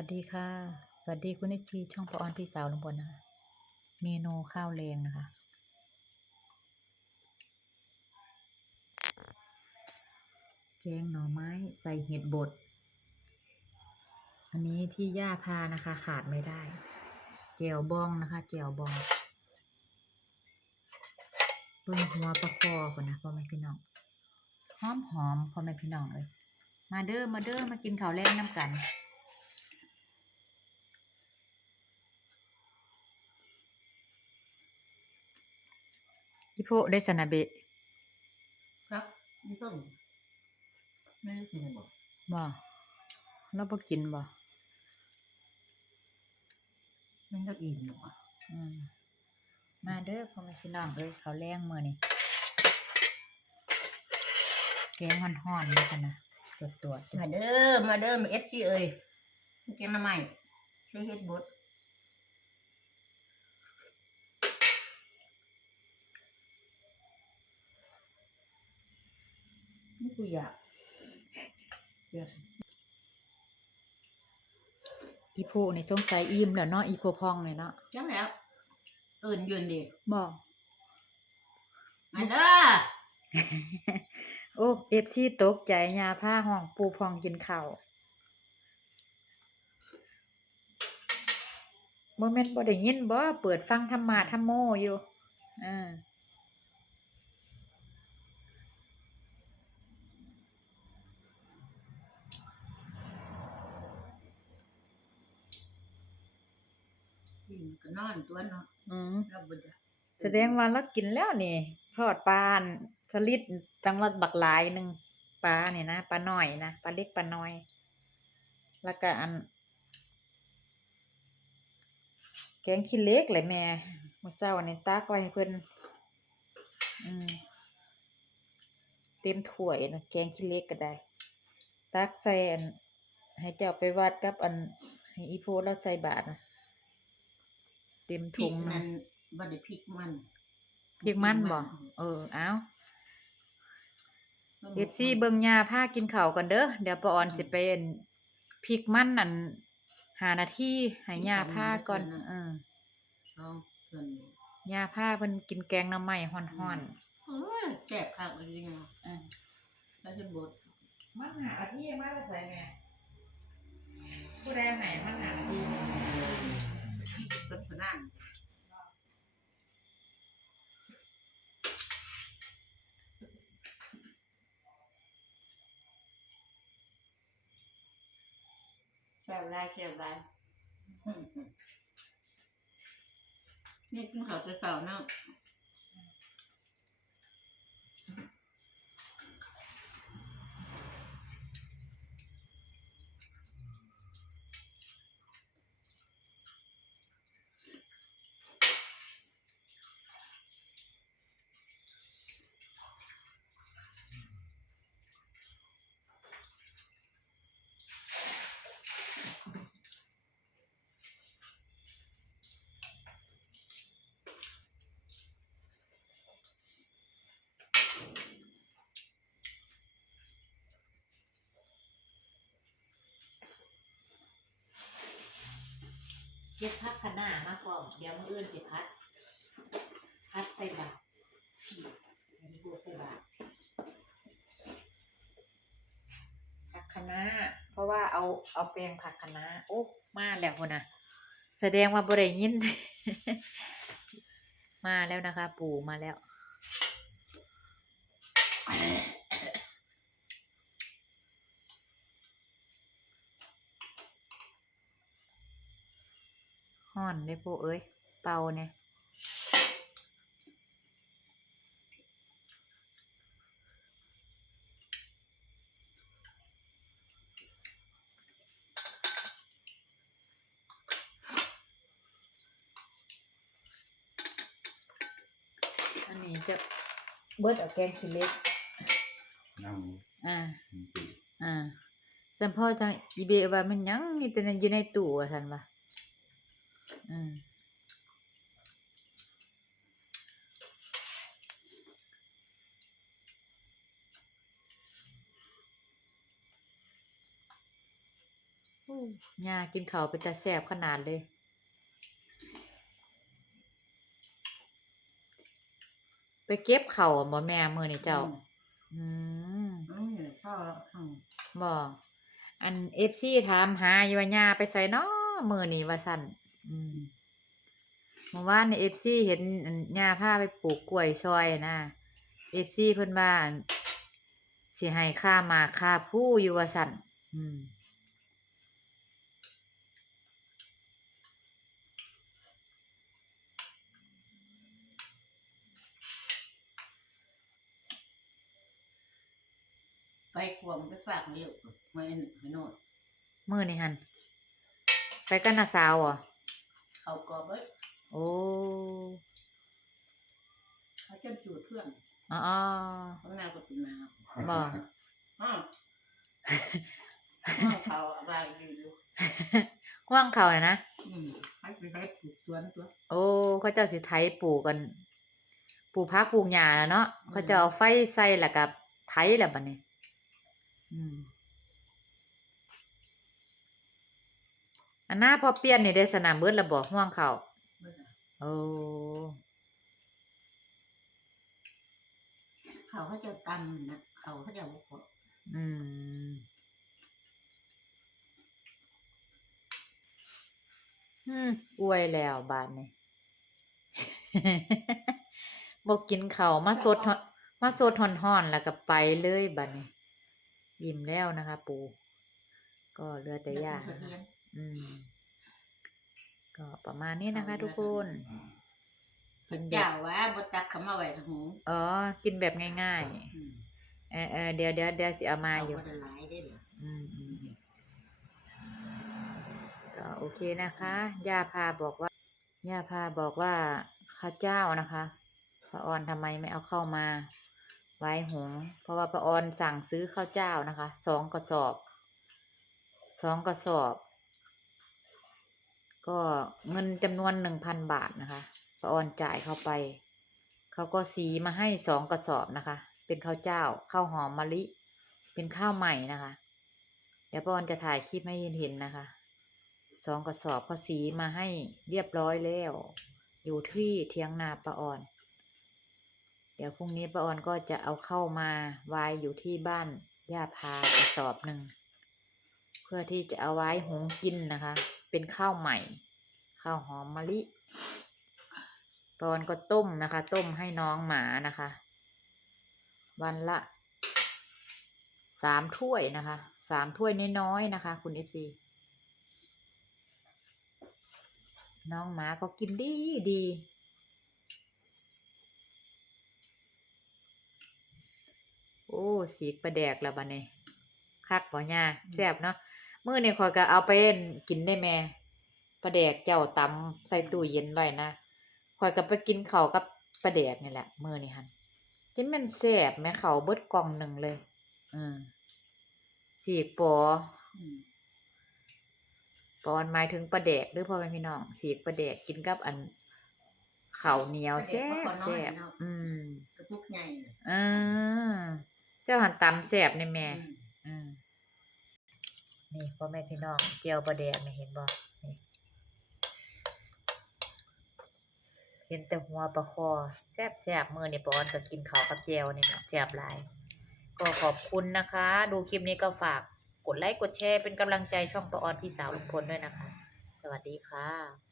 วัสดีค่ะ สวัสดีคุณเอฟซีช่องปออนพี่สาวลุงพลนะคะเมนูข้าวแรงนะคะ แกงหน่อไม้ใส่เห็ดบด อันนี้ที่ย่าพานะคะขาดไม่ได้แจวบองนะคะแจวบองเบิ่งหัวปลาคอก่อนนะพ่อแม่พี่น้องหอมหอมพ่อแม่พี่น้องเลย มาเด้อมาเด้อมากินข้าวแรงน้ำกัน โพได้สนาเบะครับไม่ต้องไม่ได้กินบอกบ่เราบ่กินบ่ไม่ได้อิ่มหรอกอืมมาเด้อพ่อแม่พี่น้องเอ้ยเขาวแรงมื้อนี้แกงฮ้อนๆนี่กันนะตรวจตรวจๆมาเด้อมาเด้อมาเอฟซีเอ้ยแกงน้ำใหม่ใช้เฮ็ดบด กูอยากอยากอีโพนี่สงสัยอิ่มแล้วเนาะอีโพพองเลยเนาะจังแล้วอื่นยืนดิบ่มาเด้อโอ้ FC ตกใจยาผ้าห้องปูพองกินข้าวบ่แม่นบ่ได้ยินบ่เปิดฟังธรรมะธรรมโมอยู่อ่า กินก็นอนตัวเนาะอืมเราบ่จะแสดงว่าเรากินแล้วนี่ทอดปลาอั่นสลิดจังหวัดบักหลายหนึ่งปลาเนี่ยนะปลาน้อยนะปลาเล็กปลาน้อย แล้วก็อัน แกงขี้เหล็กเลยแม่เมื่อเช้านี่ตักไว้ให้เพิ่นอืมเต็มถ้วยนะแกงขี้เหล็กก็ได้ ตักใส่อัน ให้เจ้าไปวัดกับอัน ให้อีโพแล้วใส่บาทนะ เต็มพริถุกงมันะนบ่ได้พริกมันพริกมันบ่เออเอาเอฟซีเบิ่งยาผ้ากินข้าวกันเด้อเดี๋ยวปออนสิไปอั่นพริกมันนั่นหานาทีให้ยาผ้าก่อนเออสองเพิ่นยาผ้าเพิ่นกินแกงหน้ำไม้ฮ้อนโอ้ยแซ่บคักเลยเนาะๆอ่าแล้วจะบดมันหานาทีมาแล้วใส่แม่ผู้ใดให้มันหานาทีเป็ นพนันแซ่บหลายแซ่บหลายอืมนี่กินข้าวแต่เช้าเนาะ เก็บพักขนามาก่อนเดี๋ยวมื้ออื่นสิพัด พัดใส่บาตรอันนี้กูใส่บาตรผักคะน้าเพราะว่าเอาเอาแปลงผักคะน้าโอ้มาแล้วคนน่ะแสดงว่าบริยิน มาแล้วนะคะ ปู่มาแล้ว ห่อนได้ปู่เอ้ย เป่าเนี่ยอันนี้จะเบิดเอาแกงขี้เหล็กนั่งอ่าปีอ่าสัมพ่อจังอีเบะว่ามันหยังมีแต่นั้นอยู่ในตู้ว่าซั่นว่า อืมอู้ย่ากินข้าวเป็นตาแซ่บขนาดเลย ไปเก็บข้าวบ่แม่มื้อนี้เจ้า อืมอืมพ่ออืมบ่อัน FC ถามหาอยู่ว่าย่าไปไสน้อมื้อนี้ว่าซั่นอืม เมื่อวานนี่ FC เห็นอันย่าพาไปปลูกกล้วยซอยนะ FC เพิ่นว่าอั่นสิให้ค่าหมากค่าผู้อยู่ว่าซั่นอืมไปขวมไปฝากไม่อยู่ไม่ไม่โน่นมื้อนี้หั่นไปกันน้าสาวเหรอ เขาก็เอ้ยโอ้เขาจะจูดเพื่อนอ๋อข้างหน้าก็เป็นนาบ่อ้าวอ้าวเขาอะไรอยู่อยู่ห่วงเขาน่ะนะอืมให้ไปให้ปลูกสวนตัว โอ้เขาเจ้าสิไถปลูกกันปลูกพักปลูกหญ้าน่ะเนาะอืมเขาจะเอาไฟใส่แล้วก็ไถแล้วบัดนี้ อืม อันหน้าพอเปลี่ยนนี่ได้สนามเบิดแล้วบ่ห่วงเขาเมื่อไหร่โอ้เขาเขาจะตันนะเขาเขาจะบุกอืมอืมอวยแล้วบาดนี้บ่กินข้าวมาสดฮอดมาสดฮ้อนๆแล้วก็ไปเลยบัดนี้ยิ้มแล้วนะคะ ปู ก็เหลือแต่ย่านะคะอืม ก็ประมาณนี้นะคะ ทุกคนพระเจ้าว่าบตักเขามาไว้ทางหูอ๋อ กินแบบง่ายอืมๆเออเออเดี๋ยวเดี๋ยวเดี๋ยวสิเอามาอยู่เขบ่ได้หลายได้เหรออืมอืมก็โอเคนะคะย่าพาบอกว่าย่าพาบอกว่าข้าวเจ้านะคะพระออนทำไมไม่เอาเข้ามา ไว้หุงเพราะว่าพระออนสั่งซื้อข้าวเจ้านะคะสองกระสอบสองกระสอบ ก็เงินจำนวนหนึ่งพันบาทนะคะพระออนจ่ายเข้าไป เขาก็สีมาให้สองกระสอบนะคะ เป็นข้าวเจ้าข้าวหอมมะลิ เป็นข้าวใหม่นะคะ เดี๋ยวป้าออนจะถ่ายคลิปให้เห็นๆนะคะสองกระสอบเขาสีมาให้เรียบร้อยแล้ว อยู่ที่เทียงนาป้าออน เดี๋ยวพรุ่งนี้ป้าออนก็จะเอาเข้ามาไว้อยู่ที่บ้านย่าพากระสอบหนึ่ง เพื่อที่จะเอาไว้หุงกินนะคะ เป็นข้าวใหม่ ข้าวหอมมะลิปอนก็ต้มนะคะ ต้มให้น้องหมานะคะ วันละสามถ้วยนะคะสามถ้วยน้อยๆนะคะ คุณเอฟซีน้องหมาก็กินดีดีโอ้สีกประแดกแล้วบัดนี้คักบ่ย่าแซ่บเนาะ มื้อนี้ข่อยก็เอาไปกินได้แม่ประแดกเจ้าตำใส่ตู้เย็นไว้นะข่อยก็ไปกินข้าวกับประแดกนี่แหละมื้อนี้หั่นจิแม่นแซ่บแม่ข้าวเบิดกล่องหนึ่งเลย อืมสีกปออืมปอนหมายถึงปลาแดกหรือพ่อแม่พี่น้องสีกปลาแดกกินกับอันข้าวเหนียวแซ่บแซ่บอืมกระปุกใหญ่น่ะอ่าเจ้าหันตำแซ่บในแม่ อืมอืม นี่พ่อแม่พี่น้องเจียวปลาแดกนี่เห็นบ่นี่เห็นแต่หัวปลาคอแซบแซบมื้อนี่ปอนก็กินข้าวกับเจียวนี่แซบหลาย ก็ขอบคุณนะคะ ดูคลิปนี้ก็ฝากกดไลค์กดแชร์เป็นกำลังใจช่องปออนพี่สาวลุงพลด้วยนะคะ สวัสดีค่ะ